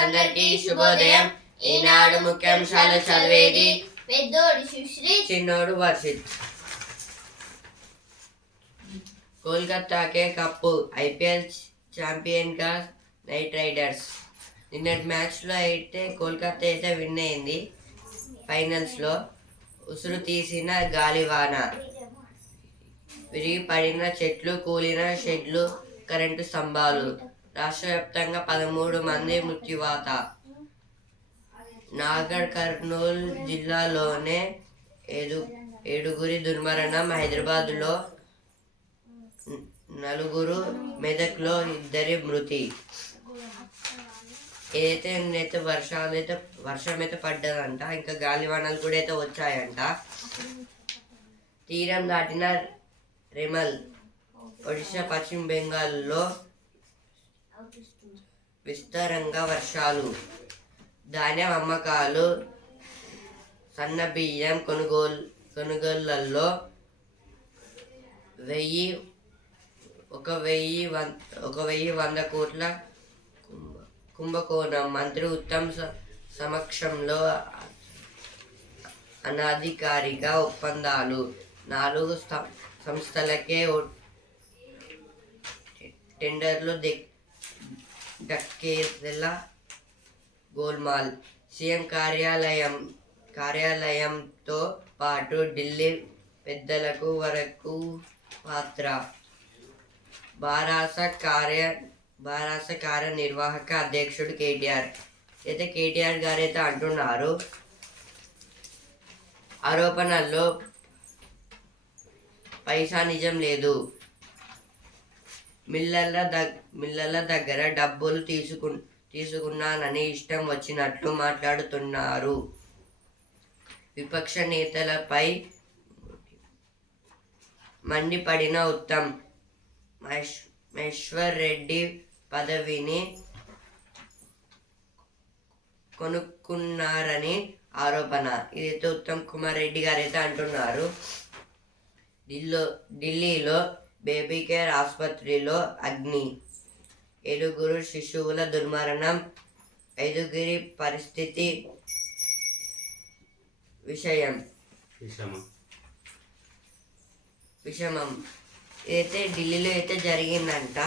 ప్రేక్షకులందరికీ శుభోదయం. ఈనాడు ముఖ్యాంశాలు చదివేది పెద్దోడు సుశ్రీ, చిన్నోడు వర్షిత్. కోల్కతాకే కప్పు, ఐపీఎల్ ఛాంపియన్ గా నైట్ రైడర్స్. నిన్నటి మ్యాచ్లో అయితే కోల్కతా అయితే విన్ అయింది. ఫైనల్స్లో ఉసురు తీసిన గాలివాన, విరిగి పడిన చెట్లు, కూలిన షెడ్లు, కరెంటు స్తంభాలు. రాష్ట్ర వ్యాప్తంగా 13 మంది మృత్యువాత. నాగర్ కర్నూల్ జిల్లాలోనే ఏడుగురి దుర్మరణం. హైదరాబాద్లో 4, మెదక్లో 2 మృతి. ఏదైతే వర్షం అయితే పడ్డదంట, ఇంకా గాలివానలు కూడా అయితే వచ్చాయంట. తీరం దాటిన రెమల్. ఒడిశా, పశ్చిమ బెంగాల్లో విస్తారంగా వర్షాలు. ధాన్యం అమ్మకాలు, సన్న బియ్యం కొనుగోళ్లలో 1,100 కోట్ల కుంభకోణం. మంత్రి ఉత్తమ్ సమక్షంలో అనధికారిక ఒప్పందాలు. 4 సంస్థలకే టెండర్లు దక్కేలా గోల్మాల్. సీఎం కార్యాలయంతో పాటు ఢిల్లీ పెద్దలకు వరకు పాత్ర. భారాస కార్యనిర్వాహక అధ్యక్షుడు కేటీఆర్ గారు అయితే అంటున్నారు, ఆరోపణల్లో పైసా నిజం లేదు. మిల్లర్ల దగ్గర డబ్బులు తీసుకున్నానని ఇష్టం వచ్చినట్లు మాట్లాడుతున్నారు. విపక్ష నేతలపై మండిపడిన ఉత్తమ్, మహేశ్వర్ రెడ్డి పదవిని కొనుక్కున్నారని ఆరోపణ. ఇదైతే ఉత్తమ్ కుమార్ రెడ్డి గారు అయితే అంటున్నారు. ఢిల్లీలో బేబీ కేర్ ఆసుపత్రిలో అగ్ని. 7 శిశువుల దుర్మరణం. 5 పరిస్థితి విషమం. ఇదైతే ఢిల్లీలో అయితే జరిగిందంట.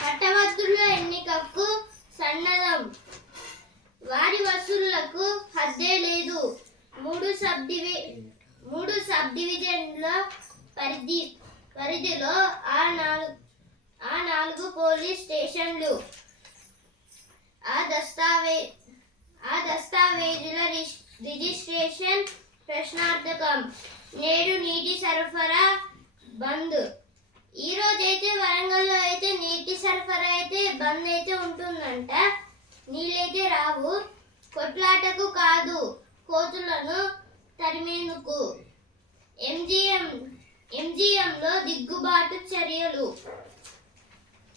పట్టభద్రుల ఎన్నికకు సన్నద్ధం. వారి వసూళ్లకు హద్దే లేదు. 3 సబ్ డివిజన్ల పరిధిలో ఆ 4 పోలీస్ స్టేషన్లు. ఆ దస్తావేజుల రిజిస్ట్రేషన్ ప్రశ్నార్థకం. నేడు నీటి సరఫరా బంద్. ఈ రోజైతే వరంగల్లో అయితే నీటి సరఫరా అయితే బంద్ అయితే ఉంటుందంట. నీళ్ళైతే రావు. కొట్లాటకు కాదు, కోతులను తరిమేందుకు. ఎంజీఎంలో దిగ్గుబాటు చర్యలు.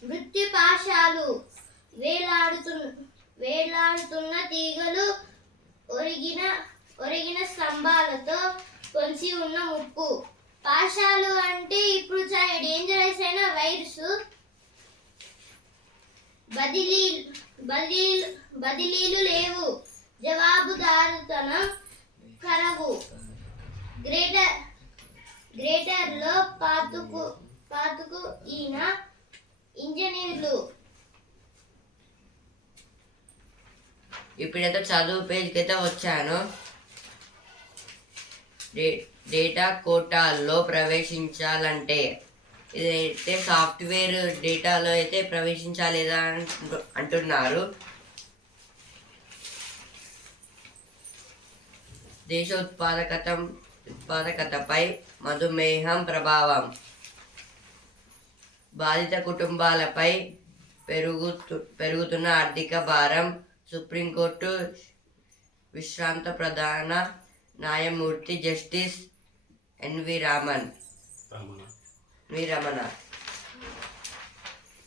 మృత్యుపాశాలు. వేలాడుతున్న తీగలు, ఒరిగిన స్తంభాలతో పొంచి ఉన్న ముప్పు. పాశాలు అంటే ఇప్పుడు చాలా డేంజరస్ అయిన వైరస్. బదిలీలు లేవు. జవాబుదారుతనం కరవు. గ్రేటర్లో పాతుకు ఈయన ఇంజనీర్లు. ఇప్పుడైతే చదువు పేజ్కి అయితే వచ్చాను. డేటా కోటాల్లో ప్రవేశించాలంటే ఇదైతే సాఫ్ట్వేర్ డేటాలో అయితే ప్రవేశించాలేదా అంటున్నారు. దేశ ఉత్పాదకతపై మధుమేహం ప్రభావం. బాధిత కుటుంబాలపై పెరుగుతున్న ఆర్థిక భారం. సుప్రీంకోర్టు విశ్రాంత ప్రధాన న్యాయమూర్తి జస్టిస్ ఎన్వి రమణ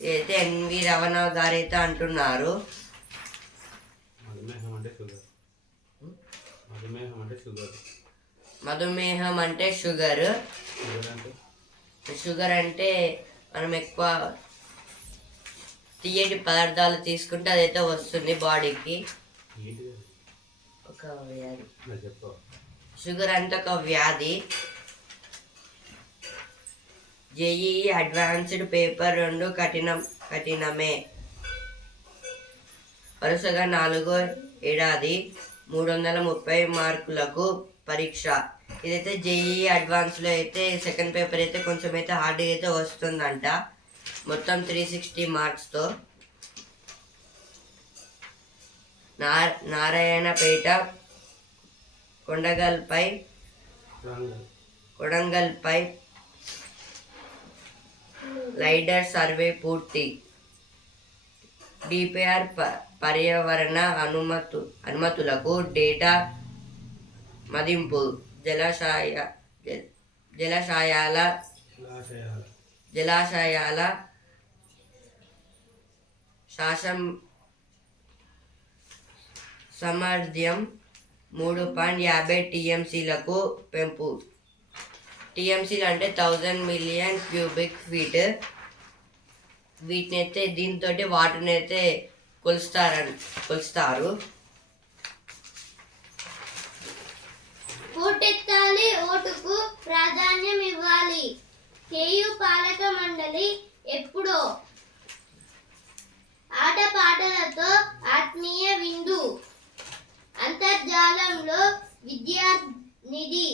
అయితే ఎన్వి రమణ గారైతే అంటున్నారు, మధుమేహం అంటే షుగర్ అంటే మనం ఎక్కువ తీయటి పదార్థాలు తీసుకుంటే అదైతే వస్తుంది బాడీకి. ఒక వ్యాధి షుగర్ అంటే ఒక వ్యాధి. JEE advanced paper 2 కఠినమే. వరుసగా 4వ ఏడాది 330 మార్కులకు పరీక్ష. ఇదైతే జేఈఈ అడ్వాన్స్లో అయితే సెకండ్ పేపర్ అయితే కొంచెం అయితే హార్డ్గా అయితే వస్తుందంట. మొత్తం 360 మార్క్స్తో. నారాయణపేట కొడంగల్పై లైడర్ సర్వే పూర్తి. డిపిఆర్ పర్యావరణ అనుమతులకు డేటా మదింపు. జలాశయాల సామర్థ్యం 3.50 టీఎంసీలకు పెంపు. టీఎంసీలు అంటే 1000 మిలియన్ క్యూబిక్ ఫీట్. వీటిని అయితే దీంతో వాటర్ని అయితే కొలుస్తారు. ఓటెత్తాలి, ఓటుకు ప్రాధాన్యం ఇవ్వాలి. కేయు పాలక మండలి ఎప్పుడో ఆటపాటలతో ఆత్మీయ విందు. అంతర్జాలంలో విద్యానిధి.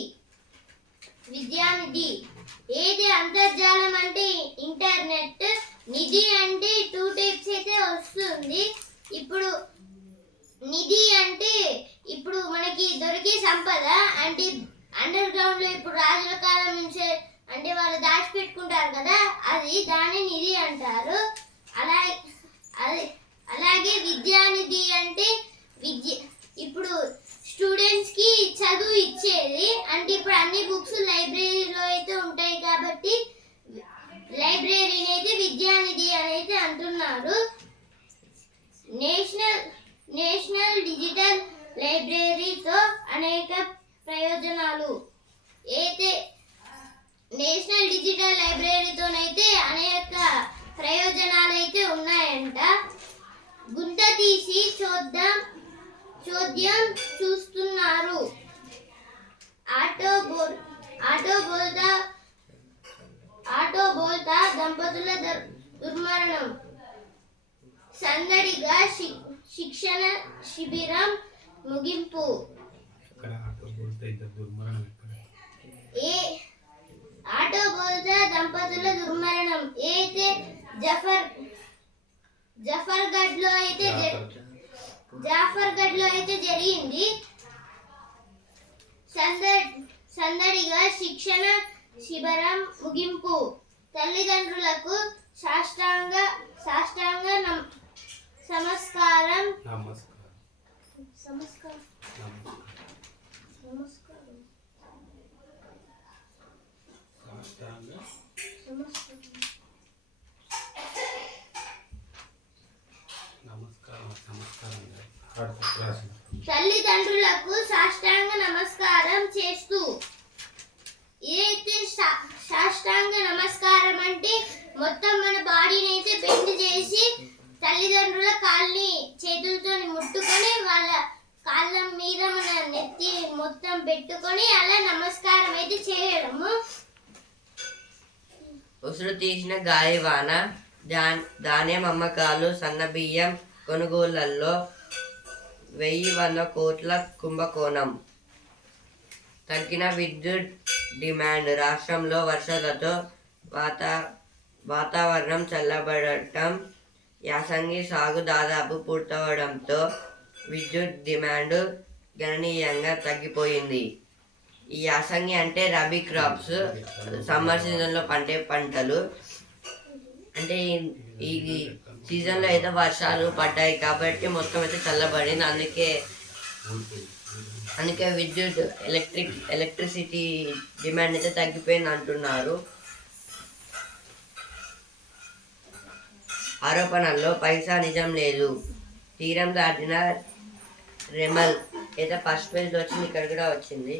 ఏది అంతర్జాలం అంటే ఇంటర్నెట్, నిధి అంటే 2 టైప్స్ అయితే వస్తుంది. ఇప్పుడు నిధి అంటే ఇప్పుడు మనకి దొరికే సంపద అంటే అండర్ గ్రౌండ్ లో ఇప్పుడు రాజుల కాలం నుంచే అంటే వాళ్ళు దాచిపెట్టుకుంటారు కదా, దాన్ని నిధి అంటారు. అలాగే విద్యానిధి అంటే ఇప్పుడు స్టూడెంట్స్ కి చదువు ఇచ్చేది. అంటే ఇప్పుడు అన్ని బుక్స్ లైబ్రరీలో అయితే ఉంటాయి కాబట్టి లైబ్రరీ అనేది విద్యానిధి అనేది అంటున్నారు. నేషనల్ డిజిటల్ లైబ్రరీతో అనేక ప్రయోజనాలు. నేషనల్ డిజిటల్ లైబ్రరీతోనైతే అనేక ప్రయోజనాలు అయితే ఉన్నాయంట. గుంత తీసి చోద్యం చూస్తున్నారు. ఆటో బోల్తా దంపతుల దుర్మరణం. సందడిగా శిక్షణ శిబిరం ముగింపు. ఆటో బోల్తా దంపతుల దుర్మరణం అయితే జాఫర్గఢ్ లో అయితే జరిగింది. సందడిగా శిక్షణ శిబిరం ముగింపు. తల్లిదండ్రులకు సాష్టాంగ నమస్కారం. తల్లిదండ్రులకు సాష్టాంగ నమస్కారం చేస్తూ. ఏదైతే సాష్టాంగ నమస్కారం అంటే మొత్తం మన బాడీని అయితే బెండ్ చేసి తల్లిదండ్రుల కాళ్ళని చేతులతో ముట్టుకొని వాళ్ళ కాళ్ళ మీద మన నెత్తి మొత్తం పెట్టుకొని అలా నమస్కారం అయితే చేయడము. ఉసురు తీసిన గాలివాన. ధాన్యం అమ్మకాలు, సన్నబియ్యం కొనుగోళ్లలో 1100 కోట్ల కుంభకోణం. తగ్గిన విద్యుత్ డిమాండ్. రాష్ట్రంలో వర్షాలతో వాతావరణం చల్లబడటం, యాసంగి సాగు దాదాపు పూర్తవడంతో విద్యుత్ డిమాండ్ గణనీయంగా తగ్గిపోయింది. ఈ యాసంగి అంటే రబీ క్రాప్స్, సమ్మర్ సీజన్లో పండే పంటలు. అంటే ఈ సీజన్లో అయితే వర్షాలు పడ్డాయి కాబట్టి మొత్తం అయితే చల్లబడింది. అందుకే విద్యుత్ ఎలక్ట్రిసిటీ డిమాండ్ అయితే తగ్గిపోయింది అంటున్నారు. ఆరోపణల్లో పైసా నిజం లేదు. తీరం దాటిన రెమల్ అయితే ఫస్ట్ పేజ్ వచ్చింది, ఇక్కడ కూడా వచ్చింది.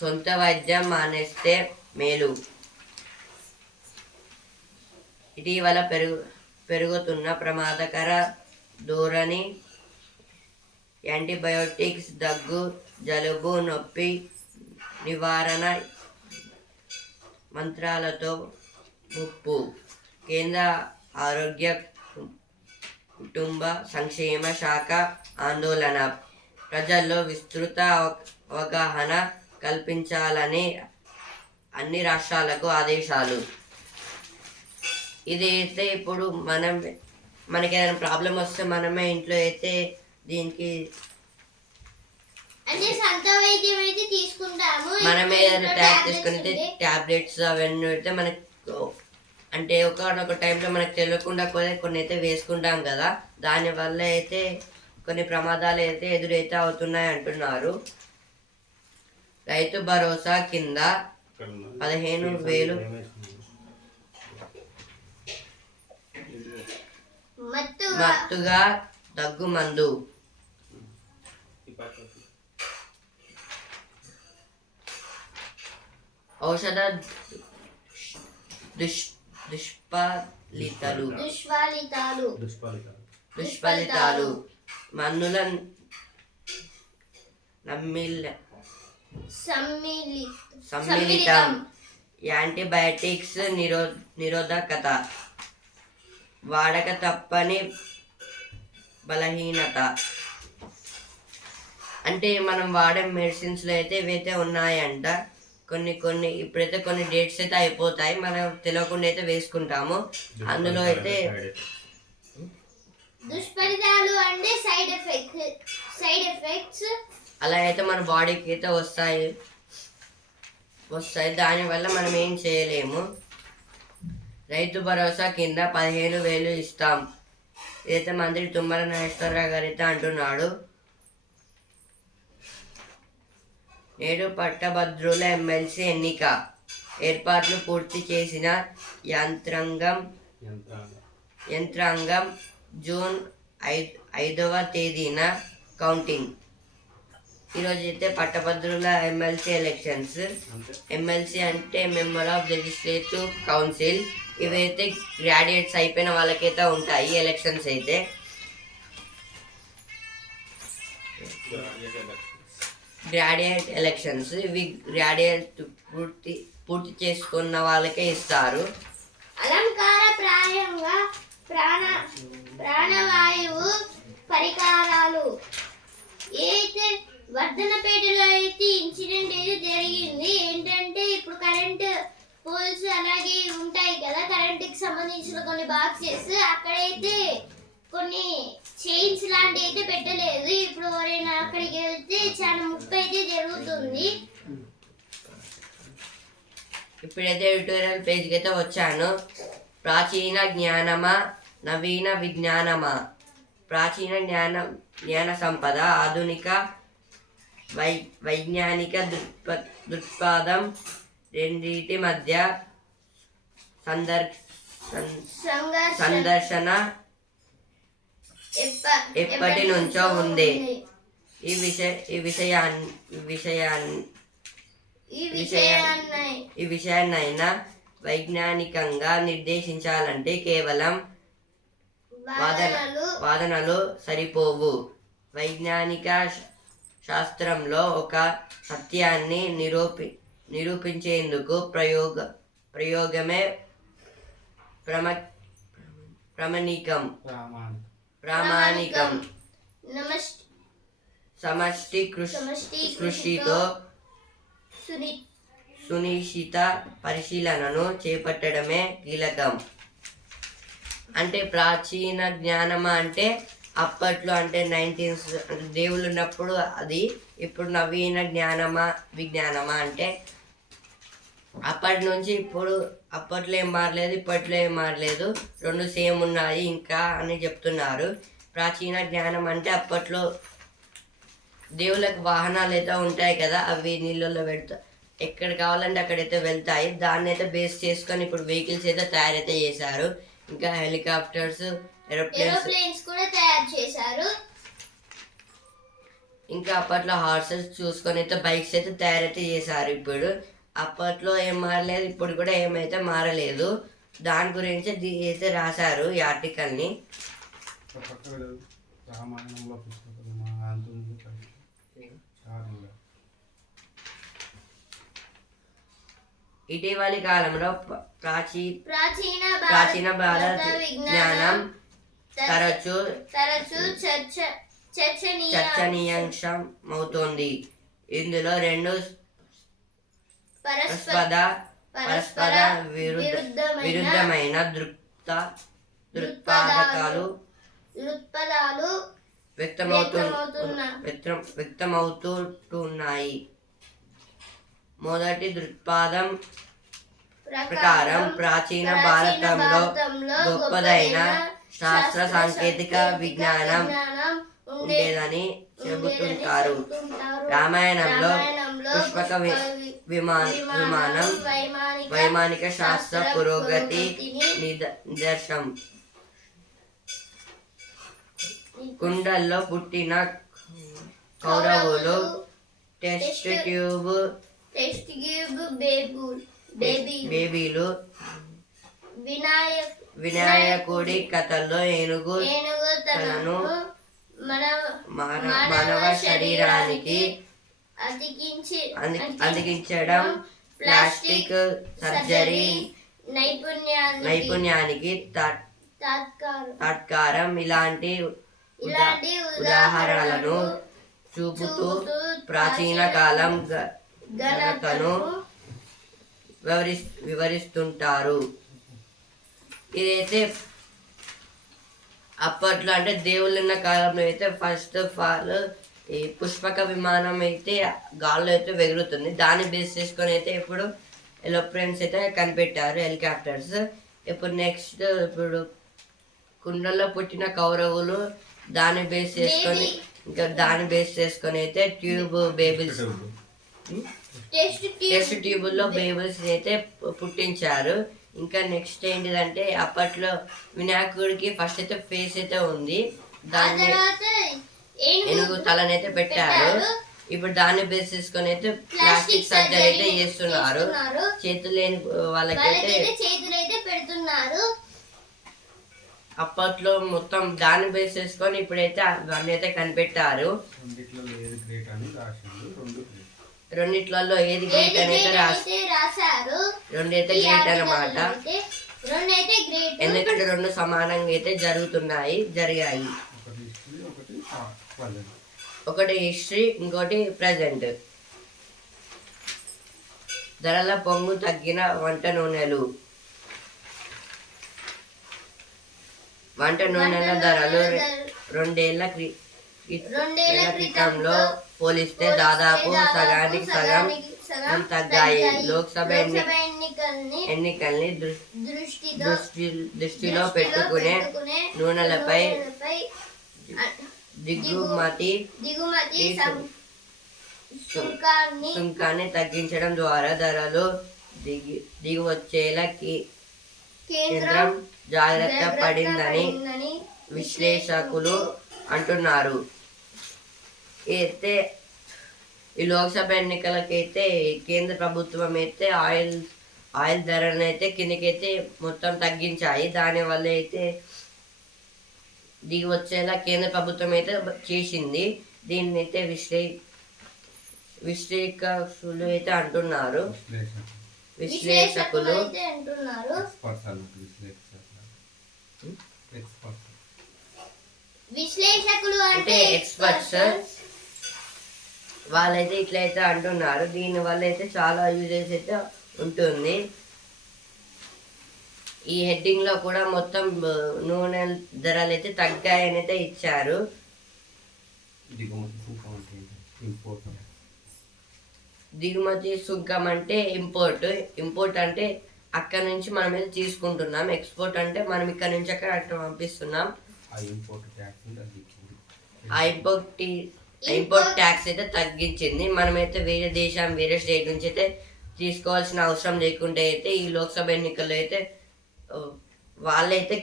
సొంత వైద్యం మానేస్తే మేలు. ఇటీవల పెరుగుతున్న ప్రమాదకర ధోరణి యాంటీబయోటిక్స్, దగ్గు, జలుబు, నొప్పి నివారణ మంత్రాలతో ముప్పు. కేంద్ర ఆరోగ్య కుటుంబ సంక్షేమ శాఖ ఆందోళన. ప్రజల్లో విస్తృత అవగాహన కల్పించాలని అన్ని రాష్ట్రాలకు ఆదేశాలు. ఇది అయితే ఇప్పుడు మనకి ఏదైనా ప్రాబ్లం వస్తే మనమే ఇంట్లో అయితే దీనికి అంటే సొంత వైద్యం అయితే తీసుకుంటాము. మనమే ఏదైనా తయారు చేసుకుని టాబ్లెట్స్ అవన్నీ అయితే మనకు అంటే ఒకనొక టైంలో మనకు తెలియకుండా కొన్ని అయితే వేసుకుంటాం కదా, దానివల్ల అయితే కొన్ని ప్రమాదాలు అయితే ఎదురైతే అవుతున్నాయి అంటున్నారు. రైతు భరోసా కింద 15,000 మత్తుగా దగ్గు మందు. ఔషధ దుష్ఫలితాలు మందుల సమ్మిళితం. యాంటీబయాటిక్స్ నిరోధకత. వాడక తప్పని బలహీనత. అంటే మనం వాడే మెడిసిన్స్లో అయితే ఇవైతే ఉన్నాయంట. కొన్ని ఇప్పుడైతే కొన్ని డేట్స్ అయితే అయిపోతాయి, మనం తెలియకుండా అయితే వేసుకుంటాము. అందులో అయితే దుష్ఫలితాలు అంటే సైడ్ ఎఫెక్ట్స్ అలా అయితే మన బాడీకి అయితే వస్తాయి. దానివల్ల మనం ఏం చేయలేము. రైతు భరోసా కింద 15,000 ఇస్తాం. ఇదైతే మంత్రి తుమ్మల నాగేశ్వరరావు గారు అయితే అంటున్నాడు. నేడు పట్టభద్రుల ఎమ్మెల్సీ ఎన్నిక ఏర్పాట్లు పూర్తి చేసిన యంత్రాంగం జూన్ 5వ తేదీన కౌంటింగ్. ఈరోజు అయితే పట్టభద్రుల ఎమ్మెల్సీ ఎలక్షన్స్. ఎమ్మెల్సీ అంటే మెంబర్ ఆఫ్ లెజిస్లేటివ్ కౌన్సిల్. ఇవైతే గ్రాడ్యుయేట్స్ అయిపోయిన వాళ్ళకైతే ఉంటాయి ఎలక్షన్స్ అయితే. గ్రాడ్యుయేట్ ఎలక్షన్స్ ఇవి గ్రాడ్యుయేట్ పూర్తి చేసుకున్న వాళ్ళకే ఇస్తారు. అలంకారప్రాయంగా ప్రాణవాయువు పరికరాలు. అయితే వర్ధనపేటలో అయితే ఇన్సిడెంట్ అయితే జరిగింది. ఏంటంటే ఇప్పుడు కరెంట్ పోల్స్ అలాగే ఉంటాయి కదా, కరెంట్కి సంబంధించిన కొన్ని బాక్సెస్, అక్కడైతే కొన్ని చైన్స్ లాంటివి అయితే పెట్టలేదు. ఇప్పుడు ఎవరైనా అక్కడికి వెళ్తే చాలా ముప్పు అయితే జరుగుతుంది. ఇప్పుడైతే ఎడిటోరియల్ పేజ్కి అయితే వచ్చాను. ప్రాచీన జ్ఞానమా నవీన విజ్ఞానమా. ప్రాచీన జ్ఞాన సంపద ఆధునిక వైజ్ఞానిక దృక్పథం రెండింటి మధ్య సందర్శన ఎప్పటి నుంచో ఉంది. ఈ విషయాన్నైనా వైజ్ఞానికంగా నిర్దేశించాలంటే కేవలం వాదనలు సరిపోవు. వైజ్ఞానిక శాస్త్రంలో ఒక సత్యాన్ని నిరూపించేందుకు ప్రయోగమే ప్రామాణికం. సమష్టి కృషితో సునిశ్చిత పరిశీలనను చేపట్టడమే కీలకం. అంటే ప్రాచీన జ్ఞానమా అంటే అప్పట్లో అంటే 19th అంటే దేవుళ్ళు ఉన్నప్పుడు అది. ఇప్పుడు నవీన విజ్ఞానమా అంటే అప్పటి నుంచి అప్పట్లో ఏం మారలేదు, ఇప్పట్లో ఏం మారలేదు, రెండు సేమ్ ఉన్నాయి ఇంకా అని చెప్తున్నారు. ప్రాచీన జ్ఞానం అంటే అప్పట్లో దేవుళ్ళకి వాహనాలు అయితే ఉంటాయి కదా, అవి నీళ్ళల్లో ఎక్కడ కావాలంటే అక్కడైతే వెళ్తాయి. దాన్ని అయితే బేస్ చేసుకొని ఇప్పుడు వెహికల్స్ అయితే తయారైతే చేశారు. ఇంకా హెలికాప్టర్స్, ఏరోప్లేన్స్ కూడా తయారు చేశారు. ఇంకా అప్పట్లో హార్సెస్ చూసుకొని అయితే బైక్స్ అయితే తయారైతే చేశారు. ఇప్పుడు అప్పట్లో ఏం మారలేదు, ఇప్పుడు కూడా ఏమైతే మారలేదు. దాని గురించి అయితే రాశారు ఈ ఆర్టికల్ని. రామాయణంలో పుస్తకం అంతుంది స్టార్టింగ్లో. ఇటీవలి కాలంలో ప్రాచీన భారత విజ్ఞానం తరచూ చర్చనీయాంశమవుతోంది. ఇందులో రెండు పరస్పర విరుద్ధమైన దృక్పథాలు వ్యక్తమవుతున్నాయి. మొదటి దృక్పథం ప్రకారం ప్రాచీన భారతంలో గొప్పదైన శాస్త్ర సాంకేతిక విజ్ఞానం ఉండేదని చెబుతుంటారు. రామాయణంలో పుష్పక విమానం వైమానిక శాస్త్ర పురోగతి నిదర్శనం. కుండల్లో పుట్టిన కౌరవులు టెస్ట్ ట్యూబ్ బేబీలు. వినాయకుడి కథలో ఏనుగు తలను మానవ శరీరానికి అతికించడం ప్లాస్టిక్ సర్జరీ నైపుణ్యానికి తాత్కారం. ఇలాంటి ఉదాహరణలను చూపుతూ ప్రాచీన కాలం ఘనతను వివరిస్తుంటారు. ఇదైతే అప్పట్లో అంటే దేవుళ్ళు ఉన్న కాలంలో అయితే ఫస్ట్ ఆఫ్ ఆల్ ఈ పుష్పక విమానం అయితే గాల్లో అయితే ఎగురుతుంది. దాన్ని బేస్ చేసుకొని అయితే ఇప్పుడు ఏరోప్లేన్స్ అయితే కనిపెట్టారు, హెలికాప్టర్స్. ఇప్పుడు నెక్స్ట్ ఇప్పుడు కుండల్లో పుట్టిన కౌరవులు దాన్ని బేస్ చేసుకొని అయితే ట్యూబ్ బేబీస్ టెస్ట్ ట్యూబుల్లో బేబీస్ అయితే పుట్టించారు. ఇంకా నెక్స్ట్ ఏంటిదంటే అప్పట్లో వినాయకుడికి ఫస్ట్ అయితే ఫేస్ అయితే ఉంది, దాన్ని ఏనుగు తలనైతే పెట్టారు. ఇప్పుడు దాన్ని బేస్ చేసుకొని అయితే ప్లాస్టిక్ సర్జరీ అయితే చేస్తున్నారు. చేతులు లేని వాళ్ళకైతే పెడుతున్నారు. అప్పట్లో మొత్తం దాన్ని బేస్ చేసుకొని ఇప్పుడైతే అవన్నీ అయితే కనిపెట్టారు. రెండిట్లలో ఏది గ్రేట్ అనేది రాశారు. రెండైతే గ్రేట్ అన్నమాట. ఎందుకంటే రెండు సమానంగా అయితే జరిగాయి. ఒకటి హిస్టరీ, ఇంకోటి ప్రజెంట్. ధరల పొంగు తగ్గిన వంట నూనెల ధరలు రెండేళ్ల క్రితంలో పోలిస్తే దాదాపు సగానికి సగం తగ్గాయి. లోక్సభ ఎన్నికల్ని దృష్టిలో పెట్టుకునే నూనెలపై దిగుమతి సుంకాన్ని తగ్గించడం ద్వారా ధరలు దిగివచ్చేలా కేంద్రం జాగ్రత్త పడిందని విశ్లేషకులు అంటున్నారు. అయితే ఈ లోక్సభ ఎన్నికలకైతే కేంద్ర ప్రభుత్వం అయితే ఆయిల్ ధరలను అయితే కిందకైతే మొత్తం తగ్గించాయి. దానివల్ల అయితే దిగి వచ్చేలా కేంద్ర ప్రభుత్వం అయితే చేసింది. దీన్ని అయితే విశ్లేషకులు అయితే అంటున్నారు. విశ్లేషకులు అంటే ఎక్స్పర్ట్స్ వాళ్ళైతే ఇట్లయితే అంటున్నారు. దీని వల్ల అయితే చాలా యూజెస్ అయితే ఉంటుంది. ఈ హెడ్డింగ్ లో కూడా మొత్తం నూనె ధరలు అయితే తగ్గాయని అయితే ఇచ్చారు. దిగుమతి సుంకం అంటే ఇంపోర్ట్ అంటే అక్కడ నుంచి మనం అయితే తీసుకుంటున్నాం. ఎక్స్పోర్ట్ అంటే మనం ఇక్కడ నుంచి అక్కడ పంపిస్తున్నాం. ఇంపోర్ట్ ట్యాక్స్ అయితే తగ్గించింది. మనమైతే వేరే స్టేట్ నుంచి అయితే తీసుకోవాల్సిన అవసరం లేకుండా అయితే ఈ లోక్సభ ఎన్నికల్లో అయితే వాళ్ళైతే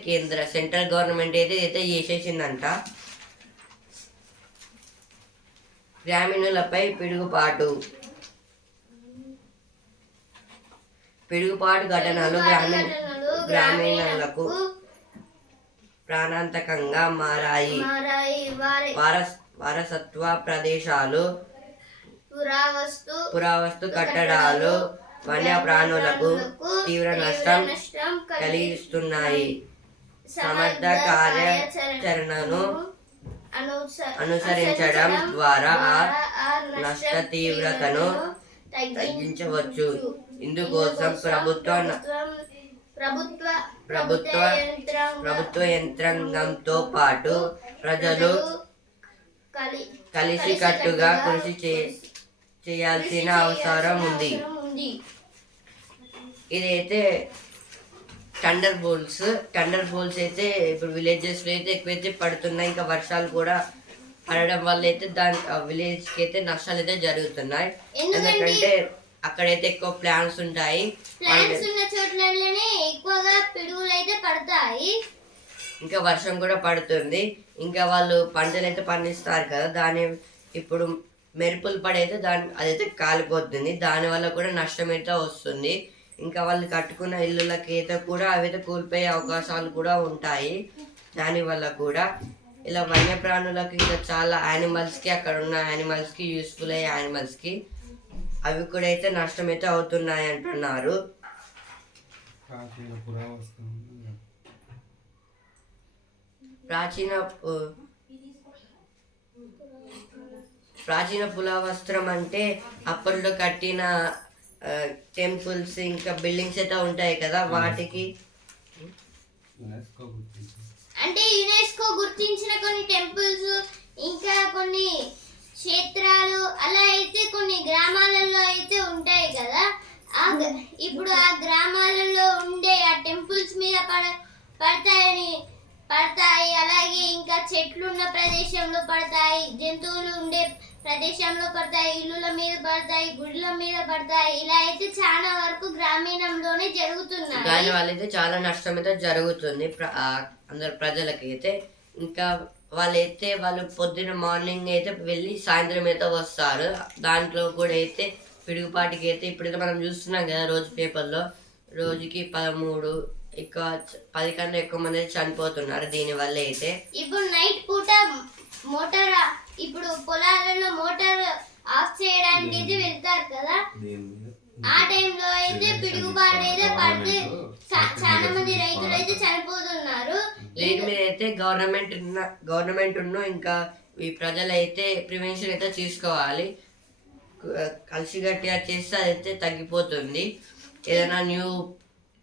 సెంట్రల్ గవర్నమెంట్ అయితే చేసేసిందంట. గ్రామీణులపై పిడుగుపాటు ఘటనలు గ్రామీణులకు ప్రాణాంతకంగా మారాయి. వారసత్వ ప్రదేశాలు, పురావస్తు కట్టడాలు వన్యప్రాణులకు తీవ్ర నష్టం కలిగిస్తున్నాయి. సమర్థ కార్యాచరణను అనుసరించడం ద్వారా ఆ నష్ట తీవ్రతను తగ్గించవచ్చు. ఇందుకోసం ప్రభుత్వ యంత్రాంగంతో పాటు ప్రజలు కలిసికట్టుగా కృషి చేయాల్సిన అవసరం ఉంది. ఇదైతే థండర్ బోల్ట్స్ అయితే ఇప్పుడు విలేజెస్లో అయితే ఎక్కువైతే పడుతున్నాయి. ఇంకా వర్షాలు కూడా పడడం వల్ల అయితే విలేజ్కి అయితే నష్టాలు అయితే జరుగుతున్నాయి. ఎందుకంటే అక్కడైతే ఎక్కువ ప్లాంట్స్ ఉంటాయి, ఉన్న చోట్లనే ఎక్కువగా పిడుగులు అయితే పడతాయి. ఇంకా వర్షం కూడా పడుతుంది. ఇంకా వాళ్ళు పంటలు అయితే పండిస్తారు కదా, దాని ఇప్పుడు మెరుపులు పడైతే అదైతే కాలిపోతుంది. దానివల్ల కూడా నష్టం అయితే వస్తుంది. ఇంకా వాళ్ళు కట్టుకున్న ఇల్లులకి అయితే కూడా అవైతే కూలిపోయే అవకాశాలు కూడా ఉంటాయి. దానివల్ల కూడా ఇలా వన్యప్రాణులకు ఇంకా చాలా యానిమల్స్కి, అక్కడ ఉన్న యానిమల్స్కి, యూస్ఫుల్ అయ్యే యానిమల్స్కి అవి కూడా అయితే నష్టం అయితే అవుతున్నాయి అంటున్నారు. ప్రాచీన పురావస్త్రం అంటే అప్పట్లో కట్టిన టెంపుల్స్ ఇంకా బిల్డింగ్స్ అయితే ఉంటాయి కదా, వాటికి అంటే యునెస్కో గుర్తించిన కొన్ని టెంపుల్స్ ఇంకా కొన్ని క్షేత్రాలు అలా అయితే కొన్ని గ్రామాలలో అయితే ఉంటాయి కదా. ఇప్పుడు ఆ గ్రామాలలో ఉండే ఆ టెంపుల్స్ మీద పడతాయి. అలాగే ఇంకా చెట్లు ఉన్న ప్రదేశంలో పడతాయి, జంతువులు ఉండే ప్రదేశంలో పడతాయి, ఇల్లుల మీద పడతాయి, గుడిల మీద పడతాయి. ఇలా అయితే చాలా వరకు గ్రామీణంలోనే జరుగుతున్నాయి. దానివల్ల అయితే చాలా నష్టం అయితే జరుగుతుంది అందరు ప్రజలకి అయితే. ఇంకా వాళ్ళు పొద్దున మార్నింగ్ అయితే వెళ్ళి సాయంత్రం అయితే వస్తారు. దాంట్లో కూడా అయితే పిడుగుపాటికి అయితే ఇప్పుడైతే మనం చూస్తున్నాం కదా రోజు పేపర్లో, రోజుకి 13 ఎక్కువ 10 కన్నా ఎక్కువ మంది అయితే చనిపోతున్నారు దీనివల్ల అయితే. ఇప్పుడు నైట్ పూట ఇప్పుడు పొలాలలో మోటార్ ఆఫ్ చేయడానికి అయితే వెళ్తారు కదా, ఆ టైంలో అయితే పిడుగుపాటు అయితే పడితే చాలా మంది రైతులు అయితే చనిపోతున్నారు. దీని మీద అయితే గవర్నమెంట్ ఇంకా ఈ ప్రజలు అయితే ప్రివెన్షన్ అయితే తీసుకోవాలి. కలిసిగట్టిగా చేస్తే అదైతే తగ్గిపోతుంది. ఏదైనా న్యూ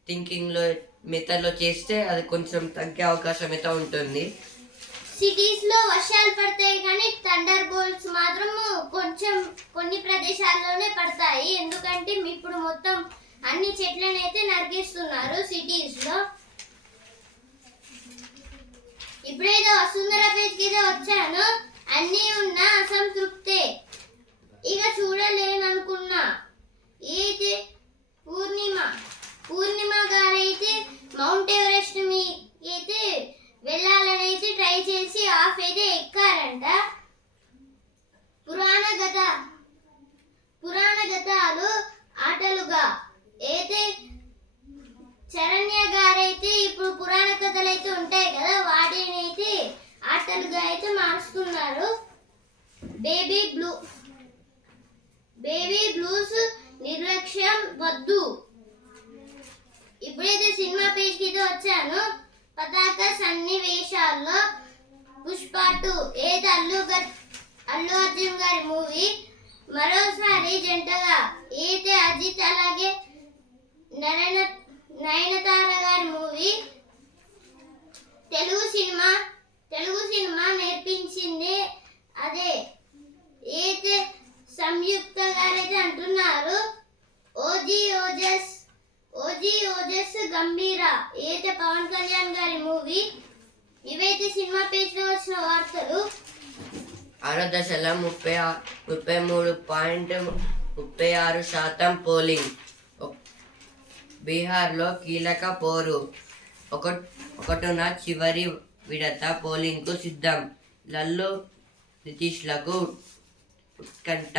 థింకింగ్లో మెథడ్లో చేస్తే అది కొంచెం తగ్గే అవకాశం అయితే ఉంటుంది. సిటీస్ లో వర్షాలు పడతాయి కానీ థండర్ బోల్ట్స్ మాత్రం కొన్ని ప్రదేశాల్లోనే పడతాయి. ఎందుకంటే ఇప్పుడు మొత్తం అన్ని చెట్లను అయితే నరికేస్తున్నారు సిటీస్ లో. ఇప్పుడేదో వసుంధర పేజ్కి అయితే వచ్చాను, అన్నీ ఉన్న అసంతృప్తే. ఇక చూడలేననుకున్నా అయితే పూర్ణిమ గారైతే మౌంట్ ఎవరెస్ట్ అయితే వెళ్ళాలని అయితే ట్రై చేసి ఆఫ్ అయితే ఎక్కారంట. పురాణ గతాలు ఆటలుగా అయితే చరణ్య గారైతే ఇప్పుడు పురాణ కథలు అయితే ఉంటాయి కదా, వాటిని అయితే ఆటలుగా అయితే మారుస్తున్నారు. బేబీ బ్లూస్ నిర్లక్ష్యం వద్దు. ఇప్పుడైతే సినిమా పేజ్కి అయితే వచ్చాను. పతాక సన్నివేశాల్లో పుష్ప 2 ఏది అల్లు అర్జున్ గారి మూవీ. మరోసారి జంటగా అయితే అజిత్ అలాగే నయనతార గారి మూవీ. తెలుగు సినిమా నేర్పించింది అదే అయితే సంయుక్త గారైతే అంటున్నారు. ఓజస్ గంభీర అయితే పవన్ కళ్యాణ్ గారి మూవీ. ఇవైతే సినిమా పేజ్ లో వచ్చిన వార్తలు. 6వ దశలో 33.36% పోలింగ్. బీహార్లో కీలక పోరు. 1న చివరి విడత పోలింగ్కు సిద్ధం. లల్లు నితీష్లకు ఉత్కంఠ.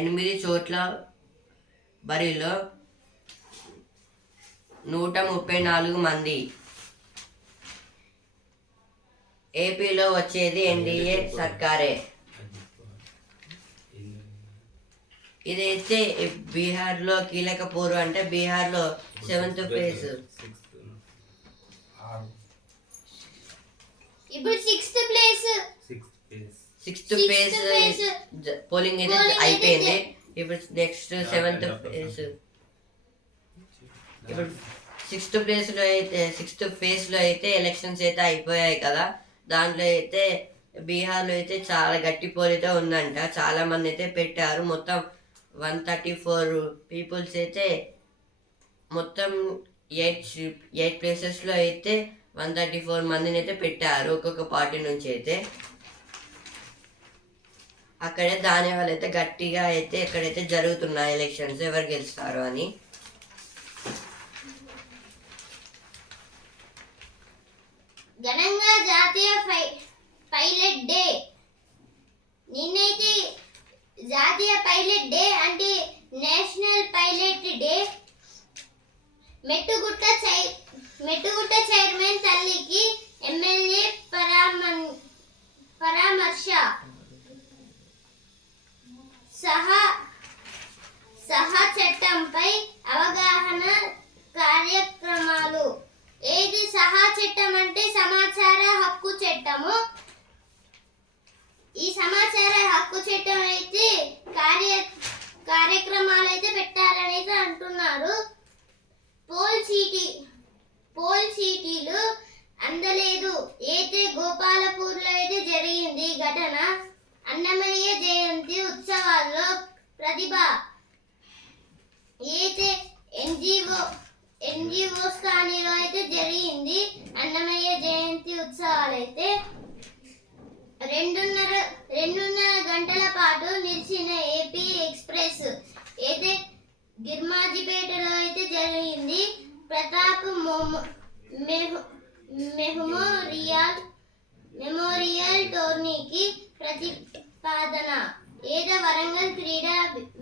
8 చోట్ల బరిలో 134 మంది. ఏపీలో వచ్చేది ఎన్డీఏ సర్కారే. ఇదైతే బీహార్లో కీలక పోరు అంటే బీహార్లో 7th ఫేజ్. ఇప్పుడు 6th place sixth phase polling అయితే అయిపోయింది. ఇప్పుడు నెక్స్ట్ 7th ఫేజ్. ఇప్పుడు 6th ఫేజ్ లో అయితే ఎలక్షన్స్ అయితే అయిపోయాయి కదా. దాంట్లో అయితే బీహార్లో అయితే చాలా గట్టి పోలితో ఉందంట. చాలా మంది అయితే పెట్టారు. మొత్తం 134 పీపుల్స్ అయితే మొత్తం 8 ప్లేసెస్లో అయితే 134 మందిని అయితే పెట్టారు ఒక్కొక్క పార్టీ నుంచి అయితే. అక్కడే దాని వల్ల అయితే గట్టిగా అయితే ఎక్కడైతే జరుగుతున్నాయి ఎలక్షన్స్ ఎవరు గెలుస్తారు అని. ఘనంగా జాతీయ పైలట్ డే. నిన్నైతే జాతీయ పైలట్ డే అంటే నేషనల్ పైలట్ డే. మెట్టుగుట్ట చైర్మన్ తల్లికి ఎమ్మెల్యే పరామర్శ. సహా చట్టంపై అవగాహన కార్యక్రమాలు. ఏది సహా చట్టం అంటే సమాచార హక్కు చట్టము. ఈ సమాచార హక్కు చట్టం అయితే కార్యక్రమాలు అయితే పెట్టాలని అయితే అంటున్నారు. పోల్ సీటీలు అందలేదు. అయితే గోపాలపూర్లో అయితే జరిగింది ఘటన. అన్నమయ్య జయంతి ఉత్సవాల్లో ప్రతిభ. అయితే ఎన్జిఓ స్థానిలో అయితే జరిగింది అన్నమయ్య జయంతి ఉత్సవాలు అయితే. 2.5 గంటల పాటు నిలిచిన ఏపీ ఎక్స్ప్రెస్ అయితే గిర్మాజిపేటలో అయితే జరిగింది. ప్రతాప్ మెమోరియల్ టోర్నీకి ప్రతిపాదన ఏదో వరంగల్ క్రీడా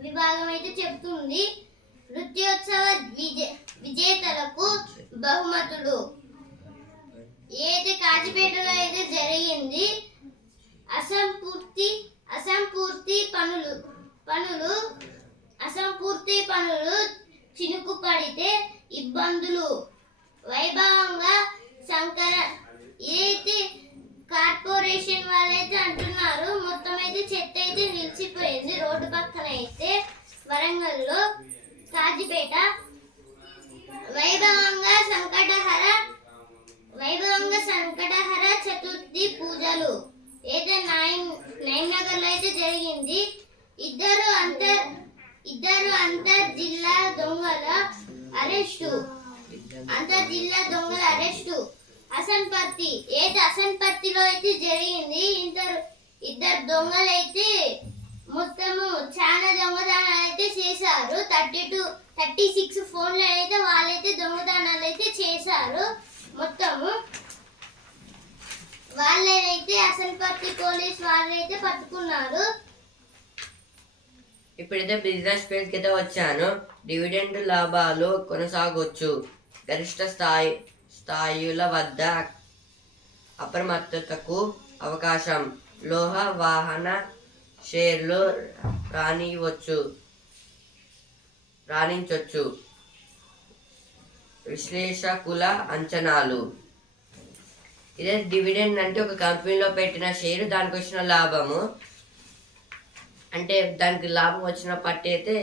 విభాగం అయితే చెప్తుంది. నృత్యోత్సవ విజేతలకు బహుమతులు. ఏది కాజిపేటలో అయితే జరిగింది. అసంపూర్తి పనులు చినుకు పడితే ఇబ్బందులు. వైభవంగా ఏదైతే కార్పొరేషన్ వాళ్ళైతే అంటున్నారు. మొత్తం అయితే చెత్త అయితే నిలిచిపోయింది రోడ్డు పక్కన అయితే. వరంగల్లో కాజిపేట వైభవంగా సంకటహర చతుర్థి పూజలు అయితే నగర్ లో అయితే జరిగింది. ఇద్దరు అంతర్ జిల్లా దొంగల అరెస్టు. అసన్పర్తిలో అయితే జరిగింది. ఇద్దరు దొంగలు అయితే మొత్తము చాలా దొంగతనాలు అయితే చేశారు. 36 ఫోన్లు అయితే వాళ్ళైతే దొంగతనాలు అయితే చేశారు. మొత్తము వాళ్ళైతే అసన్పర్తి పోలీస్ వాళ్ళైతే పట్టుకున్నారు. ఇప్పుడైతే బిజినెస్ పేజ్కి అయితే వచ్చాను. డివిడెండ్ లాభాలు కొనసాగొచ్చు. గరిష్ట స్థాయిల వద్ద అప్రమత్తతకు అవకాశం. లోహ వాహన షేర్లు రాణించొచ్చు. విశ్లేషకుల అంచనాలు. ఇదే డివిడెండ్ అంటే ఒక కంపెనీలో పెట్టిన షేరు దానికి వచ్చిన లాభము. అంటే దానికి లాభం వచ్చిన పట్టి అయితే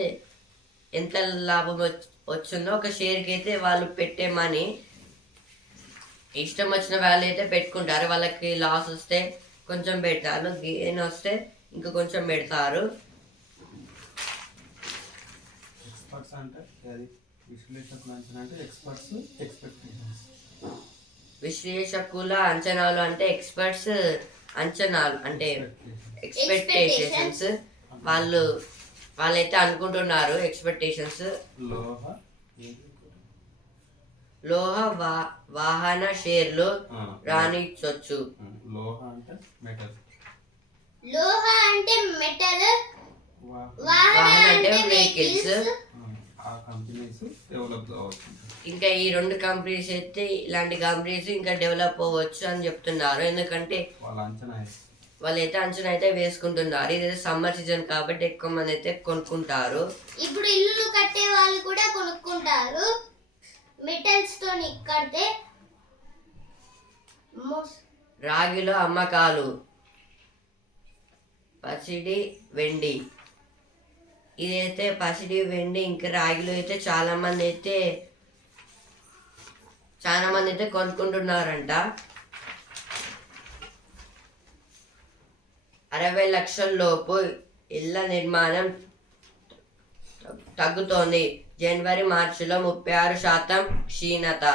ఎంత లాభం వచ్చిందో ఒక షేర్కి అయితే వాళ్ళు పెట్టే మనీ ఇష్టం వచ్చిన వాళ్ళు అయితే పెట్టుకుంటారు. వాళ్ళకి లాస్ వస్తే కొంచెం పెడతారు, గెయిన్ వస్తే ఇంకా కొంచెం పెడతారు. ఎక్స్పర్ట్స్ అంటే విశ్లేషకుల అంచనా అంటే విశ్లేషకుల అంచనాలు అంటే ఎక్స్పర్ట్స్ అంచనాలు అంటే ఎక్స్పెక్టేషన్స్. వాళ్ళైతే అనుకుంటున్నారు ఎక్స్పెక్టేషన్స్. లోహ వాహన షేర్లు రాణించొచ్చు. లోహ అంటే మెటల్. వాహన అంటే వెహికల్స్. ఆ కంపెనీస్ డెవలప్ అవ్వచ్చు. ఇంకా ఈ 2 కంపెనీస్ అయితే ఇలాంటి కంపెనీస్ ఇంకా డెవలప్ అవ్వచ్చు అని చెప్తున్నారు. ఎందుకంటే వాళ్ళ అంచనా వేసి. వాళ్ళైతే అంచనా అయితే వేసుకుంటున్నారు. ఇదైతే సమ్మర్ సీజన్ కాబట్టి ఎక్కువ మంది అయితే కొనుక్కుంటారు. ఇప్పుడు ఇల్లు కట్టే వాళ్ళు కూడా కొనుక్కుంటారు మెటల్స్ తోని కడితే. రాగిలో అమ్మకాలు పసిడి వెండి. ఇదైతే పసిడి వెండి ఇంకా రాగిలో అయితే చాలా మంది అయితే కొనుక్కుంటున్నారంట. 60 లక్షల లోపు ఇళ్ల నిర్మాణం తగ్గుతోంది. జనవరి మార్చిలో 36% క్షీణత.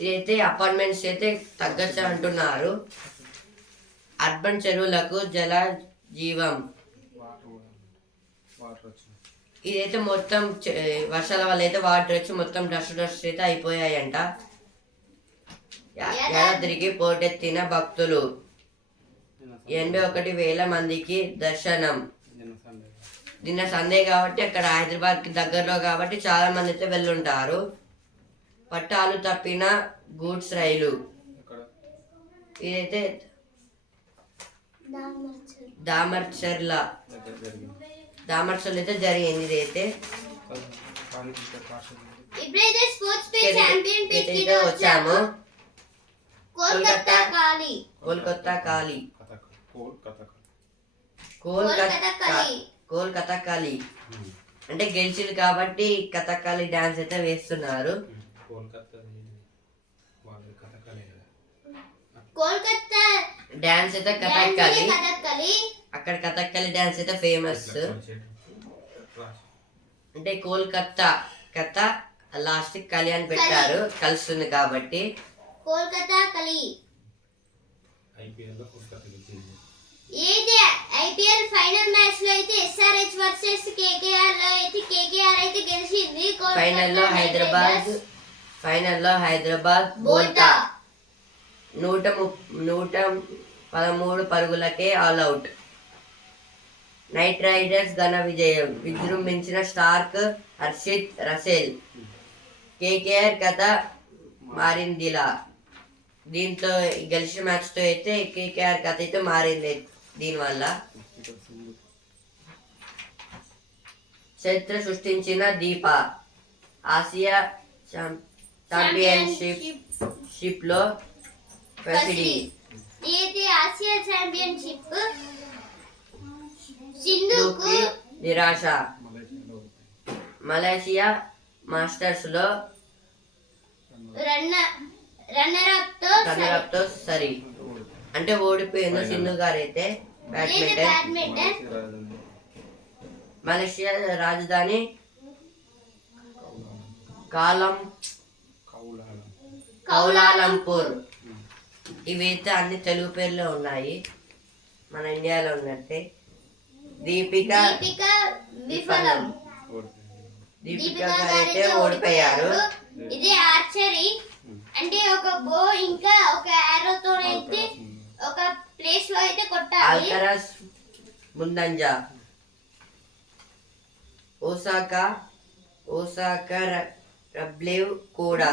ఇదైతే అపార్ట్మెంట్స్ అయితే తగ్గచ్చు అంటున్నారు. అర్బన్ చెరువులకు జల జీవం. వాటర్ వచ్చింది. ఇదైతే మొత్తం వర్షాల వల్ల అయితే వాటర్ వచ్చి మొత్తం డస్ట్ అయితే అయిపోయాయంట. యాదాద్రికి పోటెత్తిన భక్తులు. 81,000 మందికి దర్శనం. నిన్న సండే కాబట్టి అక్కడ హైదరాబాద్కి దగ్గరలో కాబట్టి చాలా మంది అయితే వెళ్ళుంటారు. పట్టాలు తప్పిన గూడ్స్ రైలు. ఇదైతే దామర్చర్ల అయితే జరిగింది. ఇదైతే ఇప్పుడైతే స్పోర్ట్స్ పే ఛాంపియన్ పిక్ కి వచ్చాము. కోల్కతా కాళీ. కథకళి అంటే గెలిచింది కాబట్టి కథకళి డాన్స్ అయితే వేస్తున్నారు. కోల్కతా డాన్స్ అయితే కథకళి. అక్కడ కథకళి డాన్స్ అయితే ఫేమస్. అంటే కోల్కతా కథ లాస్ట్ కలి అని పెట్టారు, కలుస్తుంది కాబట్టి. కోల్కతా కలి. ఐపీఎల్ ఫైనల్ మ్యాచ్ లో అయితే ఎస్ఆర్హెచ్ వర్సెస్ కేకేఆర్ లో అయితే కేకేఆర్ అయితే గెలిచింది. ఫైనల్లో హైదరాబాద్ బోల్తా 113 పరుగులకే ఆల్అవుట్. నైట్ రైడర్స్ ఘన విజయం. విజృంభించిన స్టార్క్ హర్షిత్ రసెల్. కేకేఆర్ కథ మారిందిలా. దీంతో గెలిచిన మ్యాచ్ తో అయితే కేకేఆర్ కథ అయితే మారింది. దీనివల్ల చరిత్ర సృష్టించిన దీప. ఆసియా ఛాంపియన్షిప్ లో పసిడి. ఆసియా ఛాంపియన్షిప్ సింధుకు నిరాశ. మలేషియా మాస్టర్స్ లో రన్నర్ అప్ తో సరి అంటే ఓడిపోయింది సింధు గారు అయితే. బ్యాడ్మింటన్. మలేషియా రాజధాని కౌలాలంపూర్. ఇవైతే అన్ని తెలుగు పేర్లు ఉన్నాయి, మన ఇండియాలో ఉన్నట్టే. దీపిక గారు అయితే ఓడిపోయారు. ఇది ఆర్చరీ అంటే ఒక బో ఇంకా ఒక యారో తో అయితే ఒక ప్లేస్ లో అయితే కొట్టాలి. ఆల్కరాజ్ ముందంజ. ఒసాకా రబ్లేవ్ కూడా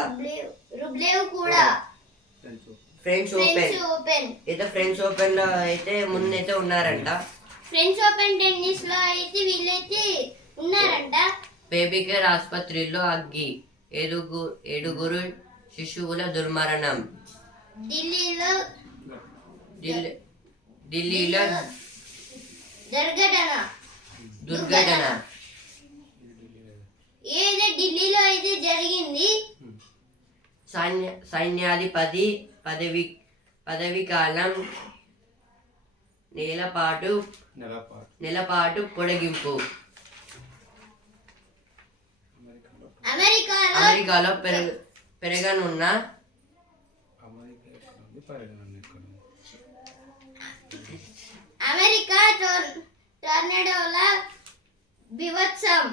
ఫ్రెంచ్ ఓపెన్. అయితే ఫ్రెంచ్ ఓపెన్ లో అయితే ముందైతే ఉన్నారంట. ఫ్రెంచ్ ఓపెన్ టెన్నిస్ లో అయితే వీళ్ళైతే ఉన్నారంట. బేబీకేర్ ఆసుపత్రిలో అగ్గి. 7 శిశువుల దుర్మరణం. ఢిల్లీలో దుర్ఘటన. ఏదో ఢిల్లీలో అయితే జరిగింది. సైన్యాధిపతి పదవి కాలం నెలపాటు పొడిగింపు. అమెరికాలో పెరగనున్న అమెరికా టోర్నడోల బీభత్సం.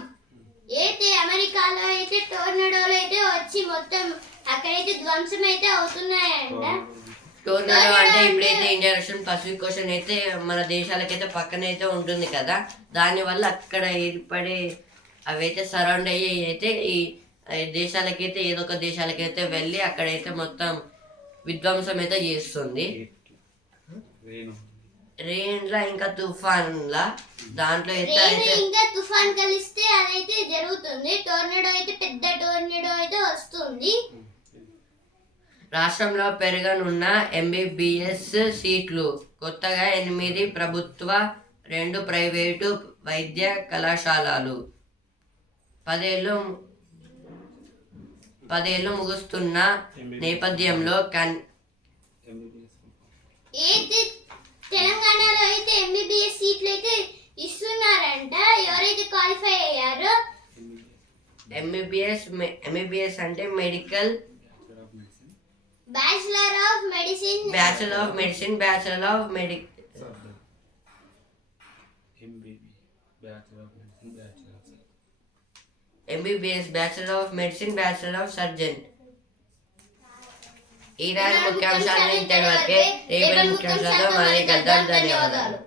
అయితే అమెరికాలో అయితే టోర్నడోలు అయితే వచ్చి మొత్తం అక్కడైతే ధ్వంసం అయితే అవుతున్నాయంట. టోర్నడో అంటే ఇప్పుడైతే ఇండియన్ ఓషన్ పసిఫిక్ ఓషన్ అయితే మన దేశాలకైతే పక్కన అయితే ఉంటుంది కదా, దానివల్ల అక్కడ ఏర్పడే అవైతే సరౌండ్ అయ్యి అయితే ఈ దేశాలకైతే ఏదో ఒక దేశాలకైతే వెళ్ళి అక్కడైతే మొత్తం విధ్వంసం అయితే చేస్తుంది. రేణు రెయిన్లా ఇంకా తుఫాన్లా దాంట్లో అయితే రెయిన్ ఇంకా తుఫాన్ కలిస్తే అదైతే జరుగుతుంది. టోర్నడో అయితే పెద్ద టోర్నడో అయితే వస్తుంది. రాష్ట్రంలో పెరగనున్న ఎంబీబీఎస్ సీట్లు కొత్తగా 8 ప్రభుత్వ 2 ప్రైవేటు వైద్య కళాశాలలు. 10 ఏళ్ళు ముగుస్తున్న నేపథ్యంలో ఎంబీబీఎస్ అయితే తెలంగాణలో అయితే ఎంబీబీఎస్ సీట్లు అయితే ఇస్తున్నారంట. ఎవరైతే క్వాలిఫై అయ్యారో ఎంబీబీఎస్ అంటే medical bachelor of medicine bachelor of medicine bachelor of MBB bachelor of medicine bachelor of MBBS bachelor of medicine bachelor of surgeon. Eenadu ముఖ్యాంశాలు ఇంతటి వరకే. రేపటి ముఖ్యాంశాలతో మళ్ళీ కలుద్దాం. ధన్యవాదాలు.